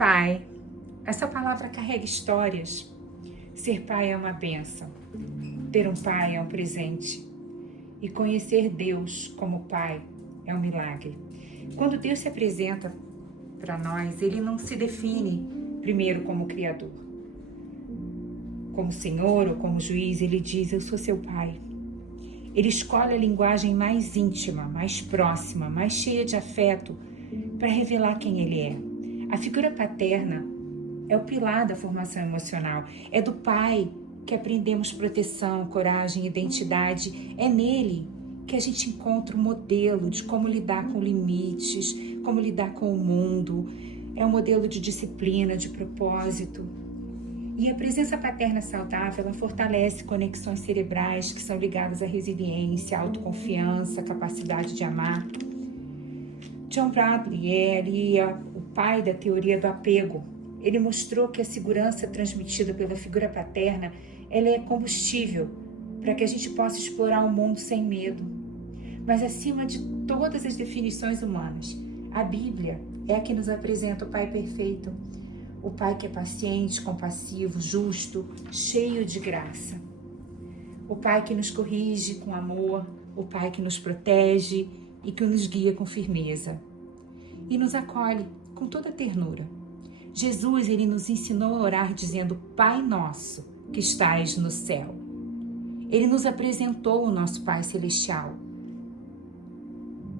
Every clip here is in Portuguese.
Pai. Essa palavra carrega histórias. Ser pai é uma bênção. Ter um pai é um presente. E conhecer Deus como pai é um milagre. Quando Deus se apresenta para nós, Ele não se define primeiro como Criador. Como Senhor ou como Juiz, Ele diz, eu sou seu pai. Ele escolhe a linguagem mais íntima, mais próxima, mais cheia de afeto para revelar quem Ele é. A figura paterna é o pilar da formação emocional. É do pai que aprendemos proteção, coragem, identidade. É nele que a gente encontra o modelo de como lidar com limites, como lidar com o mundo. É um modelo de disciplina, de propósito. E a presença paterna saudável, ela fortalece conexões cerebrais que são ligadas à resiliência, à autoconfiança, à capacidade de amar. John Bradley é o pai da teoria do apego. Ele mostrou que a segurança transmitida pela figura paterna, ela é combustível para que a gente possa explorar o mundo sem medo. Mas acima de todas as definições humanas, a Bíblia é a que nos apresenta o Pai perfeito. O Pai que é paciente, compassivo, justo, cheio de graça. O Pai que nos corrige com amor, o Pai que nos protege e que nos guia com firmeza. E nos acolhe com toda ternura. Jesus, ele nos ensinou a orar dizendo, Pai nosso que estais no céu. Ele nos apresentou o nosso Pai Celestial.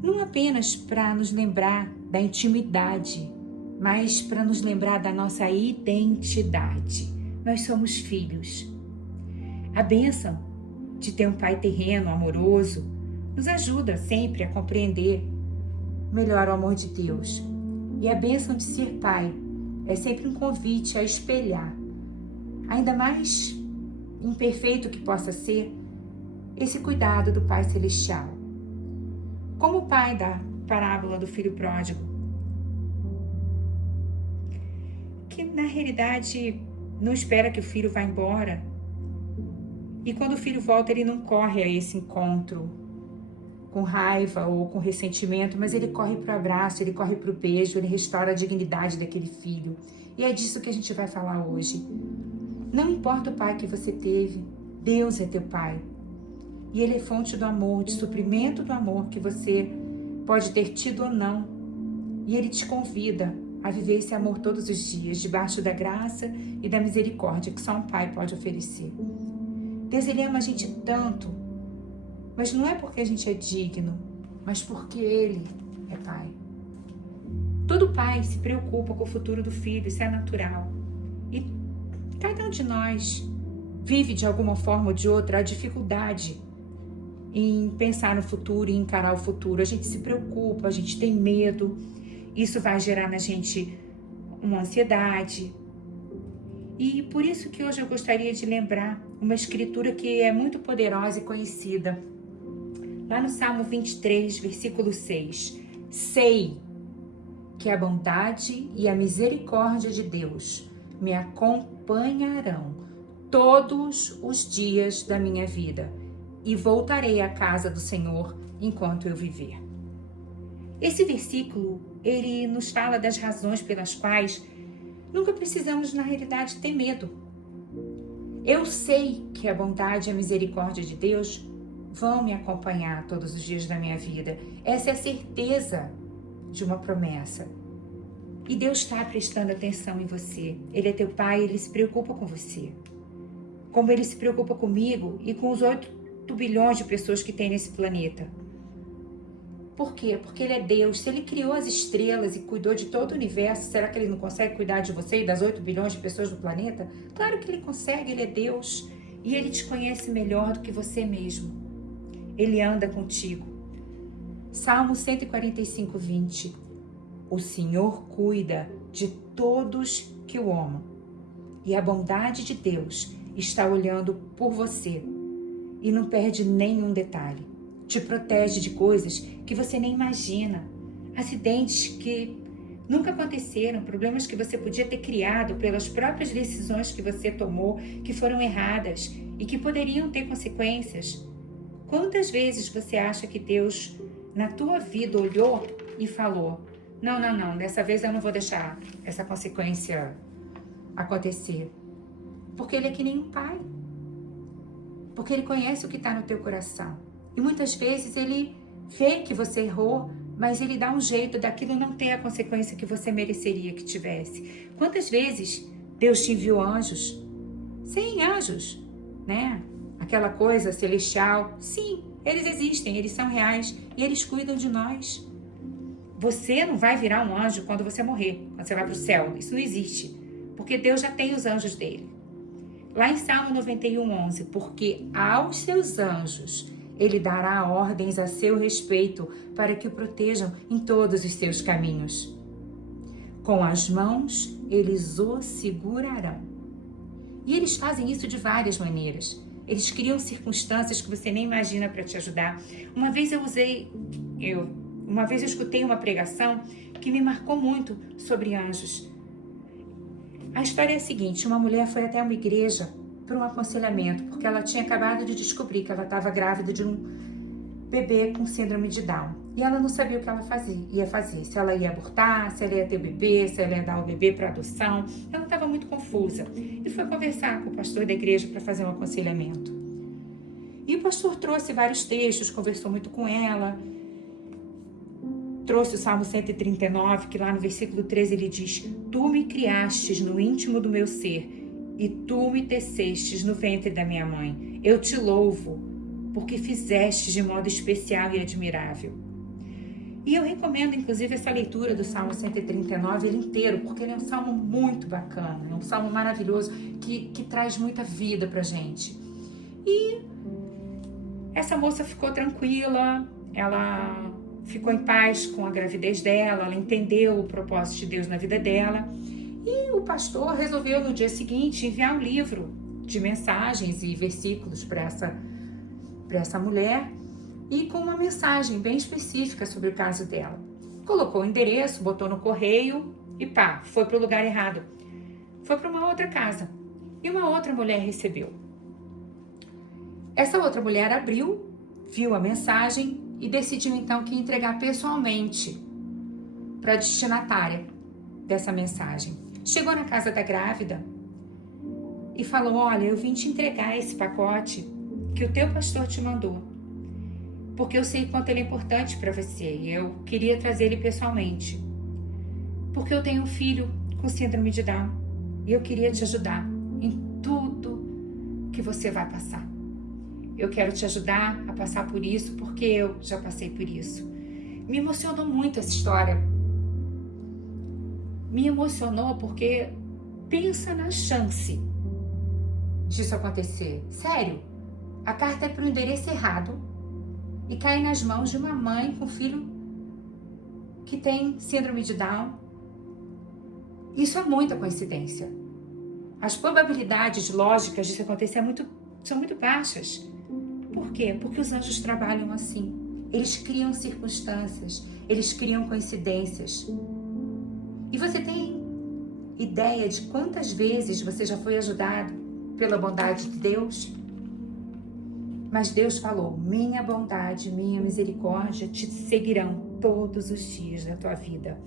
Não apenas para nos lembrar da intimidade, mas para nos lembrar da nossa identidade. Nós somos filhos. A bênção de ter um pai terreno, amoroso, nos ajuda sempre a compreender melhor o amor de Deus. E a bênção de ser pai é sempre um convite a espelhar, ainda mais imperfeito que possa ser, esse cuidado do Pai Celestial. Como o pai da parábola do filho pródigo, que na realidade não espera que o filho vá embora. E quando o filho volta, ele não corre a esse encontro com raiva ou com ressentimento, mas ele corre para o abraço, ele corre para o beijo, ele restaura a dignidade daquele filho. E é disso que a gente vai falar hoje. Não importa o pai que você teve, Deus é teu pai. E Ele é fonte do amor, de suprimento do amor que você pode ter tido ou não. E Ele te convida a viver esse amor todos os dias, debaixo da graça e da misericórdia que só um pai pode oferecer. Deus, Ele ama a gente tanto, mas não é porque a gente é digno, mas porque Ele é pai. Todo pai se preocupa com o futuro do filho, isso é natural. E cada um de nós vive de alguma forma ou de outra a dificuldade em pensar no futuro e encarar o futuro. A gente se preocupa, a gente tem medo, isso vai gerar na gente uma ansiedade. E por isso que hoje eu gostaria de lembrar uma escritura que é muito poderosa e conhecida. Lá no Salmo 23, versículo 6. Sei que a bondade e a misericórdia de Deus me acompanharão todos os dias da minha vida e voltarei à casa do Senhor enquanto eu viver. Esse versículo, ele nos fala das razões pelas quais nunca precisamos, na realidade, ter medo. Eu sei que a bondade e a misericórdia de Deus vão me acompanhar todos os dias da minha vida. Essa é a certeza de uma promessa. E Deus está prestando atenção em você. Ele é teu pai, Ele se preocupa com você. Como Ele se preocupa comigo e com os 8 bilhões de pessoas que tem nesse planeta. Por quê? Porque Ele é Deus. Se Ele criou as estrelas e cuidou de todo o universo, será que Ele não consegue cuidar de você e das 8 bilhões de pessoas do planeta? Claro que Ele consegue, Ele é Deus. E Ele te conhece melhor do que você mesmo. Ele anda contigo. Salmo 145, 20. O Senhor cuida de todos que o amam. E a bondade de Deus está olhando por você. E não perde nenhum detalhe. Te protege de coisas que você nem imagina. Acidentes que nunca aconteceram, problemas que você podia ter criado pelas próprias decisões que você tomou, que foram erradas e que poderiam ter consequências. Quantas vezes você acha que Deus, na tua vida, olhou e falou, Não, dessa vez eu não vou deixar essa consequência acontecer. Porque ele é que nem um pai. Porque ele conhece o que está no teu coração. E muitas vezes ele vê que você errou, mas ele dá um jeito daquilo não ter a consequência que você mereceria que tivesse. Quantas vezes Deus te enviou anjos? Sim, anjos, né? Aquela coisa celestial. Sim, eles existem, eles são reais e eles cuidam de nós. Você não vai virar um anjo quando você morrer, quando você vai para o céu. Isso não existe, porque Deus já tem os anjos dele. Lá em Salmo 91:11, porque aos seus anjos ele dará ordens a seu respeito para que o protejam em todos os seus caminhos. Com as mãos eles o segurarão. E eles fazem isso de várias maneiras. Eles criam circunstâncias que você nem imagina para te ajudar. Uma vez eu escutei uma pregação que me marcou muito sobre anjos. A história é a seguinte: uma mulher foi até uma igreja para um aconselhamento, porque ela tinha acabado de descobrir que ela estava grávida de um bebê com síndrome de Down. E ela não sabia o que ela ia fazer, se ela ia abortar, se ela ia ter o bebê, se ela ia dar o bebê para adoção. Ela estava muito confusa e foi conversar com o pastor da igreja para fazer um aconselhamento. E o pastor trouxe vários textos, conversou muito com ela, trouxe o Salmo 139, que lá no versículo 13 ele diz: Tu me criastes no íntimo do meu ser e tu me tecestes no ventre da minha mãe. Eu te louvo, porque fizeste de modo especial e admirável. E eu recomendo, inclusive, essa leitura do Salmo 139, ele inteiro, porque ele é um salmo muito bacana, é um salmo maravilhoso, que traz muita vida pra gente. E essa moça ficou tranquila, ela ficou em paz com a gravidez dela, ela entendeu o propósito de Deus na vida dela. E o pastor resolveu no dia seguinte enviar um livro de mensagens e versículos para essa mulher, e com uma mensagem bem específica sobre o caso dela. Colocou o endereço, botou no correio e pá, foi para o lugar errado. Foi para uma outra casa e uma outra mulher recebeu. Essa outra mulher abriu, viu a mensagem e decidiu então que ia entregar pessoalmente para a destinatária dessa mensagem. Chegou na casa da grávida e falou: olha, eu vim te entregar esse pacote que o teu pastor te mandou, porque eu sei quanto ele é importante para você e eu queria trazer ele pessoalmente, porque eu tenho um filho com síndrome de Down e eu queria te ajudar em tudo que você vai passar. Eu quero te ajudar a passar por isso, porque eu já passei por isso. Me emocionou muito essa história. Me emocionou porque pensa na chance disso acontecer. Sério, a carta é para o endereço errado e cai nas mãos de uma mãe com filho que tem síndrome de Down. Isso é muita coincidência. As probabilidades lógicas disso acontecer são muito baixas. Por quê? Porque os anjos trabalham assim. Eles criam circunstâncias, eles criam coincidências. E você tem ideia de quantas vezes você já foi ajudado pela bondade de Deus? Mas Deus falou: minha bondade, minha misericórdia te seguirão todos os dias da tua vida.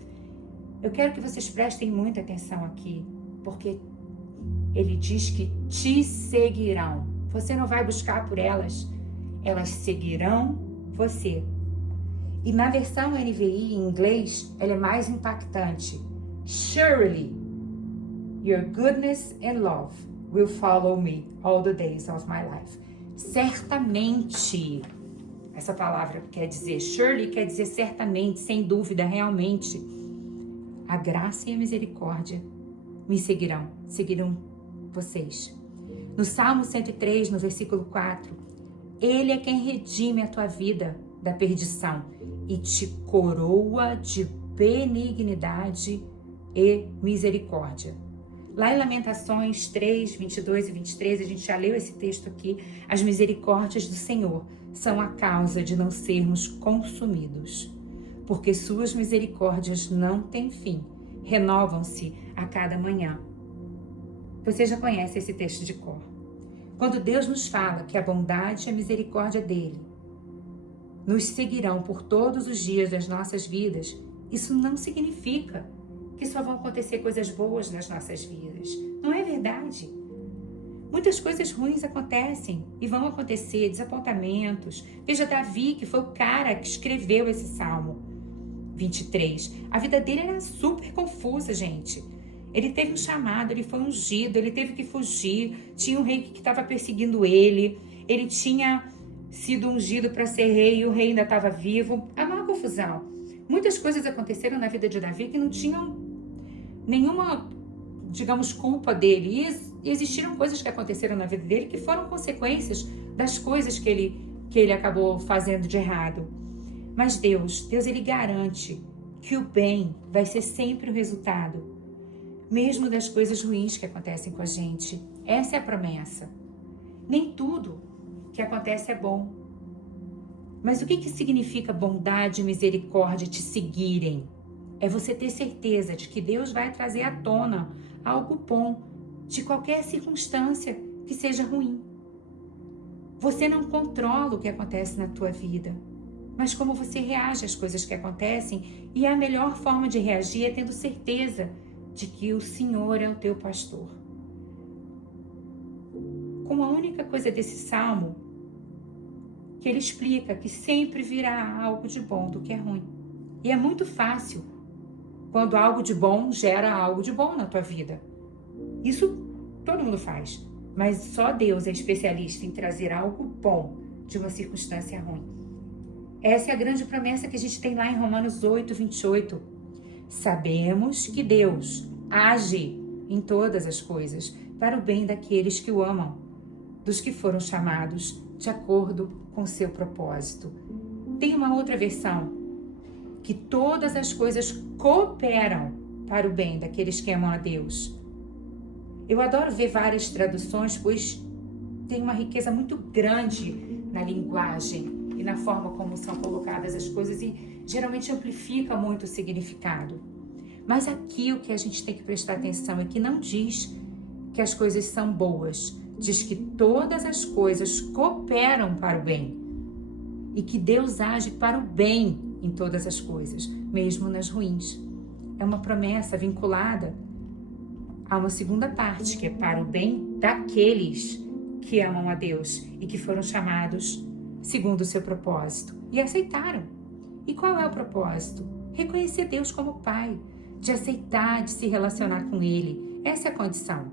Eu quero que vocês prestem muita atenção aqui, porque Ele diz que te seguirão. Você não vai buscar por elas, elas seguirão você. E na versão NVI em inglês, ela é mais impactante. Surely, your goodness and love will follow me all the days of my life. Certamente, essa palavra quer dizer, surely quer dizer certamente, sem dúvida, realmente. A graça e a misericórdia me seguirão vocês. No Salmo 103, no versículo 4, Ele é quem redime a tua vida da perdição e te coroa de benignidade e misericórdia. Lá em Lamentações 3, 22 e 23, a gente já leu esse texto aqui. As misericórdias do Senhor são a causa de não sermos consumidos, porque suas misericórdias não têm fim, renovam-se a cada manhã. Você já conhece esse texto de cor. Quando Deus nos fala que a bondade e a misericórdia dele nos seguirão por todos os dias das nossas vidas, isso não significa que só vão acontecer coisas boas nas nossas vidas. Não é verdade. Muitas coisas ruins acontecem e vão acontecer, desapontamentos. Veja Davi, que foi o cara que escreveu esse Salmo 23. A vida dele era super confusa, gente. Ele teve um chamado, ele foi ungido, ele teve que fugir. Tinha um rei que estava perseguindo ele. Ele tinha sido ungido para ser rei e o rei ainda estava vivo. É uma confusão. Muitas coisas aconteceram na vida de Davi que não tinham nenhuma, digamos, culpa dele. E existiram coisas que aconteceram na vida dele que foram consequências das coisas que ele acabou fazendo de errado. Mas Deus, ele garante que o bem vai ser sempre o resultado, mesmo das coisas ruins que acontecem com a gente. Essa é a promessa. Nem tudo que acontece é bom. Mas o que significa bondade e misericórdia te seguirem? É você ter certeza de que Deus vai trazer à tona algo bom de qualquer circunstância que seja ruim. Você não controla o que acontece na tua vida, mas como você reage às coisas que acontecem, e a melhor forma de reagir é tendo certeza de que o Senhor é o teu pastor. Com a única coisa desse salmo, que ele explica que sempre virá algo de bom do que é ruim. E é muito fácil quando algo de bom gera algo de bom na tua vida. Isso todo mundo faz, mas só Deus é especialista em trazer algo bom de uma circunstância ruim. Essa é a grande promessa que a gente tem lá em Romanos 8, 28. Sabemos que Deus age em todas as coisas para o bem daqueles que o amam, dos que foram chamados de acordo com seu propósito. Tem uma outra versão, que todas as coisas cooperam para o bem daqueles que amam a Deus. Eu adoro ver várias traduções, pois tem uma riqueza muito grande na linguagem e na forma como são colocadas as coisas e geralmente amplifica muito o significado. Mas aqui o que a gente tem que prestar atenção é que não diz que as coisas são boas, diz que todas as coisas cooperam para o bem e que Deus age para o bem em todas as coisas, mesmo nas ruins. É uma promessa vinculada a uma segunda parte, que é para o bem daqueles que amam a Deus e que foram chamados segundo o seu propósito e aceitaram. E qual é o propósito? Reconhecer Deus como Pai, de aceitar, de se relacionar com Ele. Essa é a condição.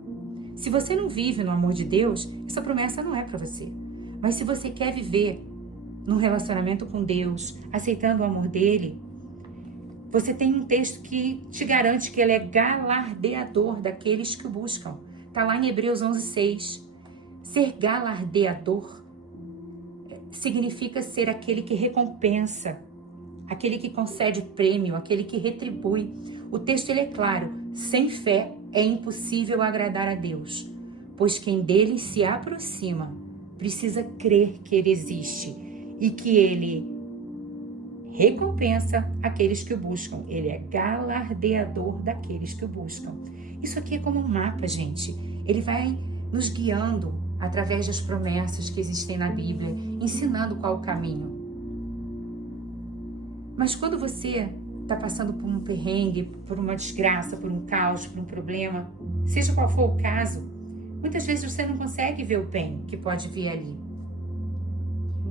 Se você não vive no amor de Deus, essa promessa não é para você. Mas se você quer viver num relacionamento com Deus, aceitando o amor dele, você tem um texto que te garante que ele é galardeador daqueles que o buscam. Está lá em Hebreus 11:6. Ser galardeador significa ser aquele que recompensa, aquele que concede prêmio, aquele que retribui. O texto ele é claro: sem fé é impossível agradar a Deus, pois quem dele se aproxima precisa crer que ele existe e que ele recompensa aqueles que o buscam. Ele é galardeador daqueles que o buscam. Isso aqui é como um mapa, gente. Ele vai nos guiando através das promessas que existem na Bíblia, ensinando qual o caminho. Mas quando você está passando por um perrengue, por uma desgraça, por um caos, por um problema, seja qual for o caso, muitas vezes você não consegue ver o bem que pode vir ali.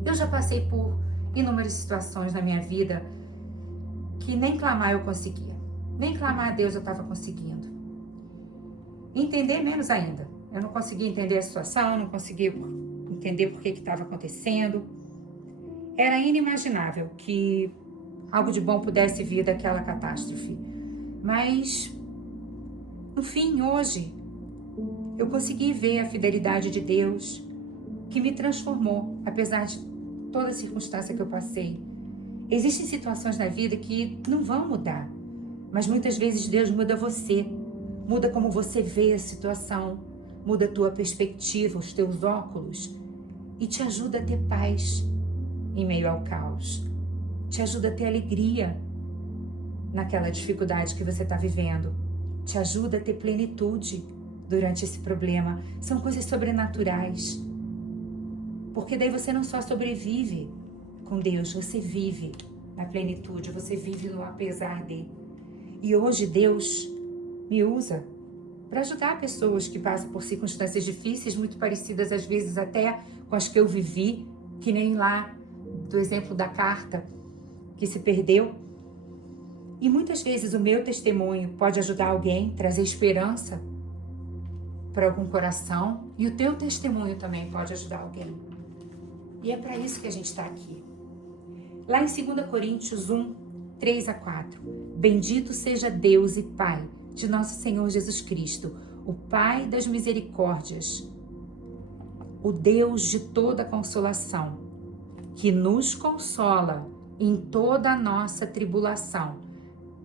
Eu já passei por inúmeras situações na minha vida que nem clamar eu conseguia. Nem clamar a Deus eu estava conseguindo. Entender menos ainda. Eu não conseguia entender a situação, não conseguia entender por que estava acontecendo. Era inimaginável que algo de bom pudesse vir daquela catástrofe. Mas, no fim, hoje, eu consegui ver a fidelidade de Deus que me transformou, apesar de toda a circunstância que eu passei. Existem situações na vida que não vão mudar, mas muitas vezes Deus muda você, muda como você vê a situação, muda a tua perspectiva, os teus óculos e te ajuda a ter paz em meio ao caos, te ajuda a ter alegria naquela dificuldade que você está vivendo, te ajuda a ter plenitude durante esse problema. São coisas sobrenaturais. Porque daí você não só sobrevive com Deus, você vive na plenitude, você vive no apesar de. E hoje Deus me usa para ajudar pessoas que passam por circunstâncias difíceis, muito parecidas às vezes até com as que eu vivi, que nem lá do exemplo da carta que se perdeu. E muitas vezes o meu testemunho pode ajudar alguém, trazer esperança para algum coração, e o teu testemunho também pode ajudar alguém. E é para isso que a gente está aqui. Lá em 2 Coríntios 1, 3 a 4. Bendito seja Deus e Pai de nosso Senhor Jesus Cristo, o Pai das misericórdias, o Deus de toda consolação, que nos consola em toda a nossa tribulação,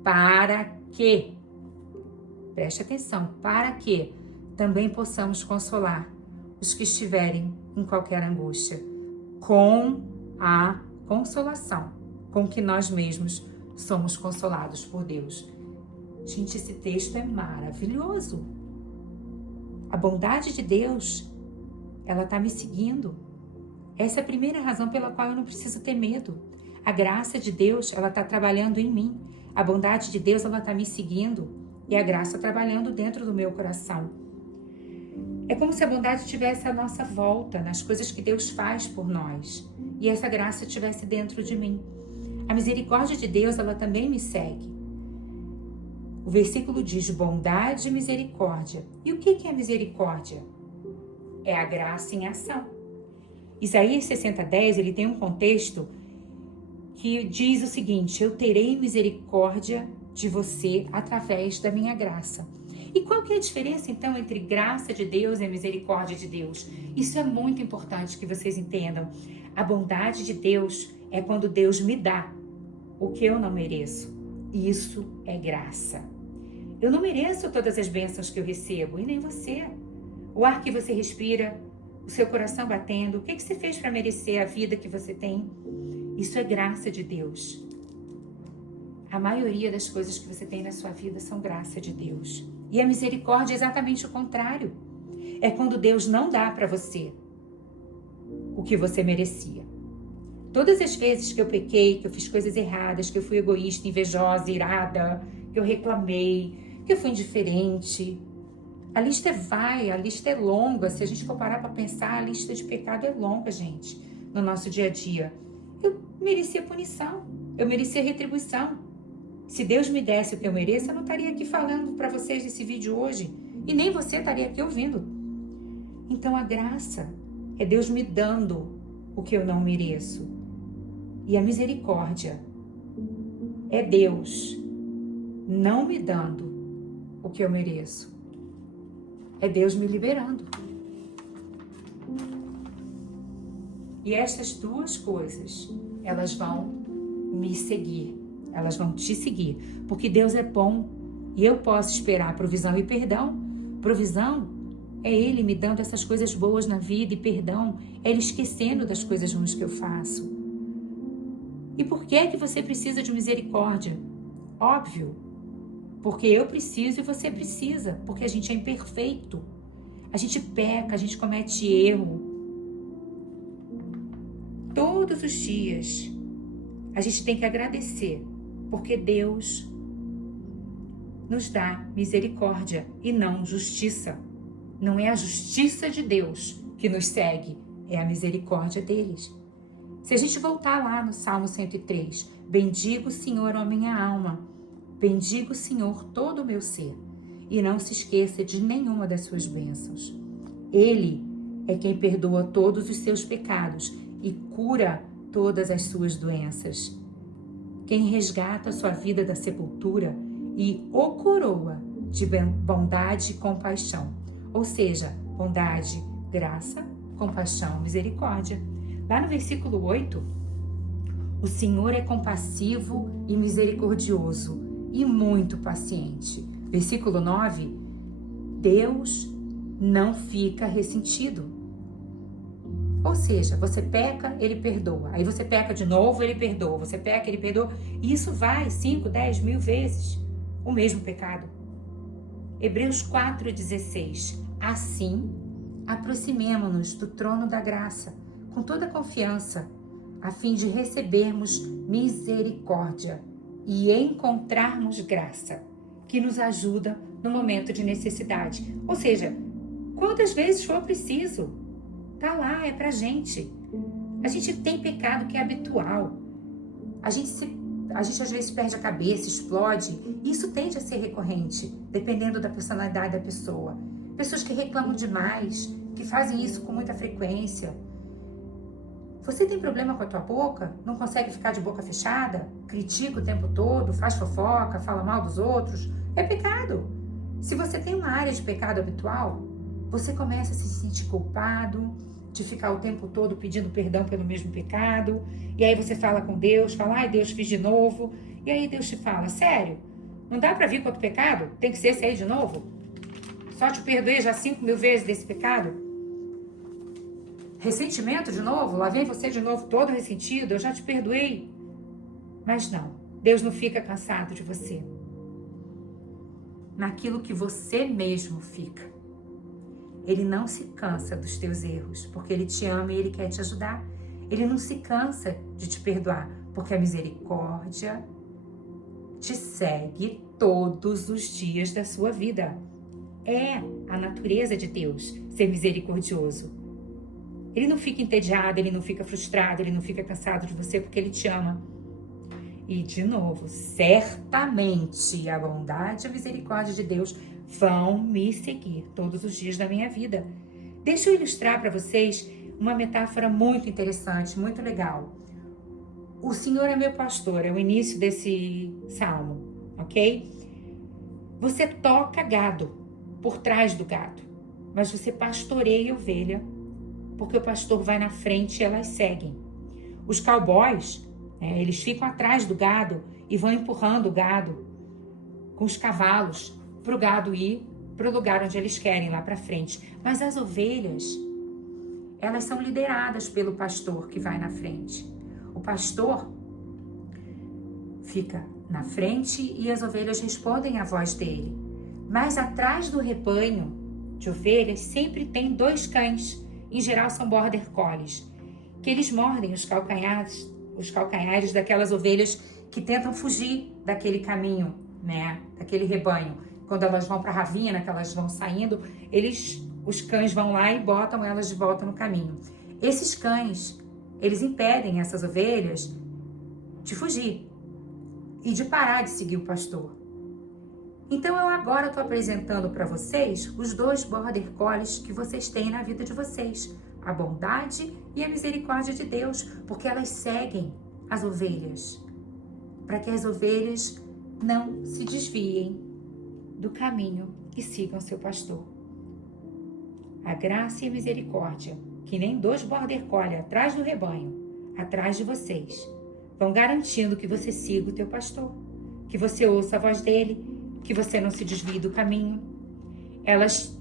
para que, preste atenção, para que também possamos consolar os que estiverem em qualquer angústia, com a consolação com que nós mesmos somos consolados por Deus. Gente, esse texto é maravilhoso. A bondade de Deus, ela está me seguindo. Essa é a primeira razão pela qual eu não preciso ter medo. A graça de Deus, ela está trabalhando em mim. A bondade de Deus, ela está me seguindo. E a graça trabalhando dentro do meu coração. É como se a bondade estivesse à nossa volta, nas coisas que Deus faz por nós. E essa graça estivesse dentro de mim. A misericórdia de Deus, ela também me segue. O versículo diz bondade e misericórdia. E o que é misericórdia? É a graça em ação. Isaías 60:10, ele tem um contexto que diz o seguinte: eu terei misericórdia de você através da minha graça. E qual que é a diferença, então, entre graça de Deus e misericórdia de Deus? Isso é muito importante que vocês entendam. A bondade de Deus é quando Deus me dá o que eu não mereço. Isso é graça. Eu não mereço todas as bênçãos que eu recebo, e nem você. O ar que você respira, o seu coração batendo, o que você fez para merecer a vida que você tem? Isso é graça de Deus. A maioria das coisas que você tem na sua vida são graça de Deus. E a misericórdia é exatamente o contrário. É quando Deus não dá para você o que você merecia. Todas as vezes que eu pequei, que eu fiz coisas erradas, que eu fui egoísta, invejosa, irada, que eu reclamei, que eu fui indiferente, a lista é longa. Se a gente for parar para pensar, a lista de pecado é longa, gente, no nosso dia a dia. Eu merecia punição, eu merecia retribuição. Se Deus me desse o que eu mereço, eu não estaria aqui falando para vocês desse vídeo hoje. E nem você estaria aqui ouvindo. Então a graça é Deus me dando o que eu não mereço. E a misericórdia é Deus não me dando o que eu mereço. É Deus me liberando. E estas duas coisas, elas vão me seguir. Elas vão te seguir, porque Deus é bom e eu posso esperar provisão e perdão. Provisão é Ele me dando essas coisas boas na vida, e perdão é Ele esquecendo das coisas ruins que eu faço. E por que é que você precisa de misericórdia? Óbvio, porque eu preciso e você precisa, porque a gente é imperfeito. A gente peca, a gente comete erro. Todos os dias a gente tem que agradecer, porque Deus nos dá misericórdia e não justiça. Não é a justiça de Deus que nos segue, é a misericórdia deles. Se a gente voltar lá no Salmo 103, bendigo o Senhor, ó minha alma, bendigo o Senhor todo o meu ser, e não se esqueça de nenhuma das suas bênçãos. Ele é quem perdoa todos os seus pecados e cura todas as suas doenças. Quem resgata a sua vida da sepultura e o coroa de bondade e compaixão. Ou seja, bondade, graça, compaixão, misericórdia. Lá no versículo 8, o Senhor é compassivo e misericordioso e muito paciente. Versículo 9, Deus não fica ressentido. Ou seja, você peca, Ele perdoa. Aí você peca de novo, Ele perdoa. Você peca, Ele perdoa. E isso vai 5, 10, 1000 vezes o mesmo pecado. Hebreus 4,16. Assim, aproximemo-nos do trono da graça, com toda confiança, a fim de recebermos misericórdia e encontrarmos graça, que nos ajuda no momento de necessidade. Ou seja, quantas vezes for preciso, tá lá, é pra gente. A gente tem pecado que é habitual. A gente às vezes perde a cabeça, explode. Isso tende a ser recorrente, dependendo da personalidade da pessoa. Pessoas que reclamam demais, que fazem isso com muita frequência. Você tem problema com a tua boca? Não consegue ficar de boca fechada? Critica o tempo todo, faz fofoca, fala mal dos outros? É pecado. Se você tem uma área de pecado habitual, você começa a se sentir culpado, de ficar o tempo todo pedindo perdão pelo mesmo pecado, e aí você fala com Deus, fala, ai Deus, fiz de novo, e aí Deus te fala, sério? Não dá pra vir com outro pecado? Tem que ser esse aí de novo? Só te perdoei já 5.000 vezes desse pecado? Ressentimento de novo? Lá vem você de novo todo ressentido, eu já te perdoei. Mas não, Deus não fica cansado de você. Naquilo que você mesmo fica. Ele não se cansa dos teus erros, porque Ele te ama e Ele quer te ajudar. Ele não se cansa de te perdoar, porque a misericórdia te segue todos os dias da sua vida. É a natureza de Deus ser misericordioso. Ele não fica entediado, Ele não fica frustrado, Ele não fica cansado de você, porque Ele te ama. E, de novo, certamente a bondade e a misericórdia de Deus vão me seguir todos os dias da minha vida. Deixa eu ilustrar para vocês uma metáfora muito interessante, muito legal. O Senhor é meu pastor, é o início desse salmo, ok? Você toca gado por trás do gado, mas você pastoreia a ovelha, porque o pastor vai na frente e elas seguem. Os cowboys, eles ficam atrás do gado e vão empurrando o gado com os cavalos para o gado ir para o lugar onde eles querem, lá para frente. Mas as ovelhas, elas são lideradas pelo pastor que vai na frente. O pastor fica na frente e as ovelhas respondem à voz dele. Mas atrás do rebanho de ovelhas sempre tem 2 cães, em geral são border collies, que eles mordem os calcanhares daquelas ovelhas que tentam fugir daquele caminho, daquele rebanho. Quando elas vão para a ravina, que elas vão saindo, os cães vão lá e botam elas de volta no caminho. Esses cães, eles impedem essas ovelhas de fugir e de parar de seguir o pastor. Então eu agora estou apresentando para vocês os 2 border collies que vocês têm na vida de vocês. A bondade e a misericórdia de Deus, porque elas seguem as ovelhas, para que as ovelhas não se desviem do caminho e sigam seu pastor. A graça e a misericórdia, que nem 2 border collie atrás do rebanho, atrás de vocês, vão garantindo que você siga o teu pastor, que você ouça a voz dele, que você não se desvie do caminho. Elas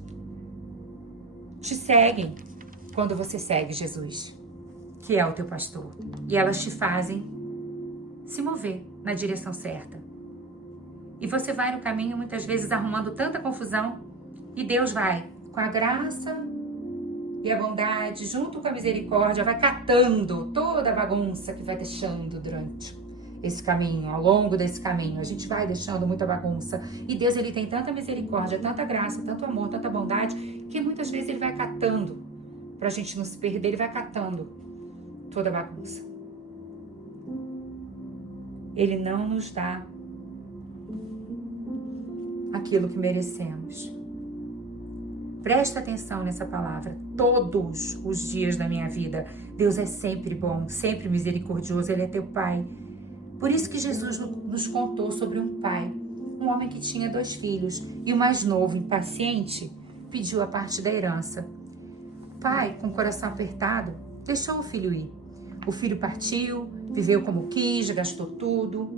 te seguem quando você segue Jesus, que é o teu pastor, e elas te fazem se mover na direção certa. E você vai no caminho muitas vezes arrumando tanta confusão, e Deus vai com a graça e a bondade, junto com a misericórdia, vai catando toda a bagunça que vai deixando durante esse caminho, ao longo desse caminho. A gente vai deixando muita bagunça. E Deus, Ele tem tanta misericórdia, tanta graça, tanto amor, tanta bondade, que muitas vezes Ele vai catando, pra gente não se perder, Ele vai catando toda a bagunça. Ele não nos dá aquilo que merecemos. Presta atenção nessa palavra. Todos os dias da minha vida, Deus é sempre bom, sempre misericordioso, Ele é teu Pai. Por isso que Jesus nos contou sobre um pai, um homem que tinha 2 filhos, e o mais novo, impaciente, pediu a parte da herança. O pai, com o coração apertado, deixou o filho ir. O filho partiu, viveu como quis, gastou tudo.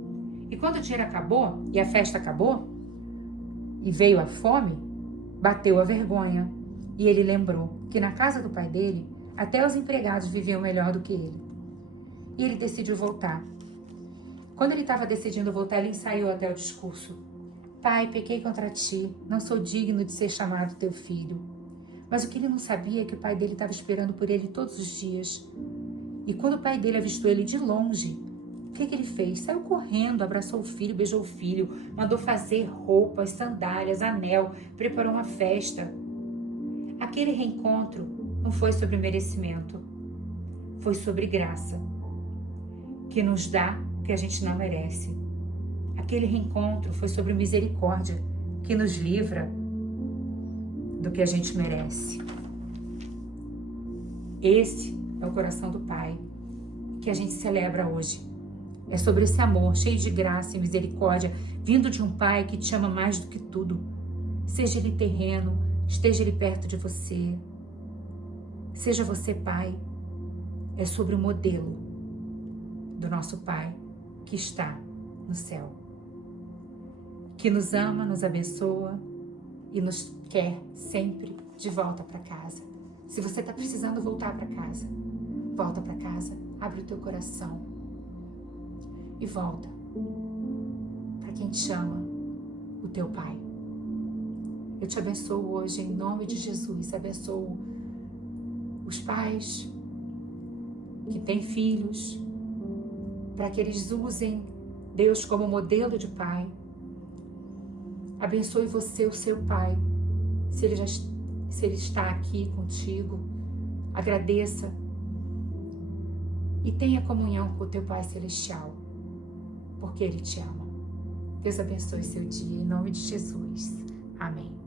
E quando o dinheiro acabou e a festa acabou, e veio a fome, bateu a vergonha. E ele lembrou que na casa do pai dele, até os empregados viviam melhor do que ele. E ele decidiu voltar. Quando ele estava decidindo voltar, ele ensaiou até o discurso. Pai, pequei contra ti, não sou digno de ser chamado teu filho. Mas o que ele não sabia é que o pai dele estava esperando por ele todos os dias. E quando o pai dele avistou ele de longe, o que ele fez? Saiu correndo, abraçou o filho, beijou o filho, mandou fazer roupas, sandálias, anel, preparou uma festa. Aquele reencontro não foi sobre merecimento, foi sobre graça, que nos dá o que a gente não merece. Aquele reencontro foi sobre misericórdia, que nos livra do que a gente merece. Esse é o coração do Pai, que a gente celebra hoje. É sobre esse amor cheio de graça e misericórdia, vindo de um Pai que te ama mais do que tudo. Seja ele terreno, esteja ele perto de você. Seja você Pai. É sobre o modelo do nosso Pai que está no céu, que nos ama, nos abençoa e nos quer sempre de volta para casa. Se você está precisando voltar para casa, volta para casa, abre o teu coração e volta para quem te chama, o teu Pai. Eu te abençoo hoje em nome de Jesus. Abençoo os pais que têm filhos, para que eles usem Deus como modelo de pai. Abençoe você, o seu pai, se ele está aqui contigo. Agradeça e tenha comunhão com o teu Pai Celestial, porque Ele te ama. Deus abençoe seu dia, em nome de Jesus. Amém.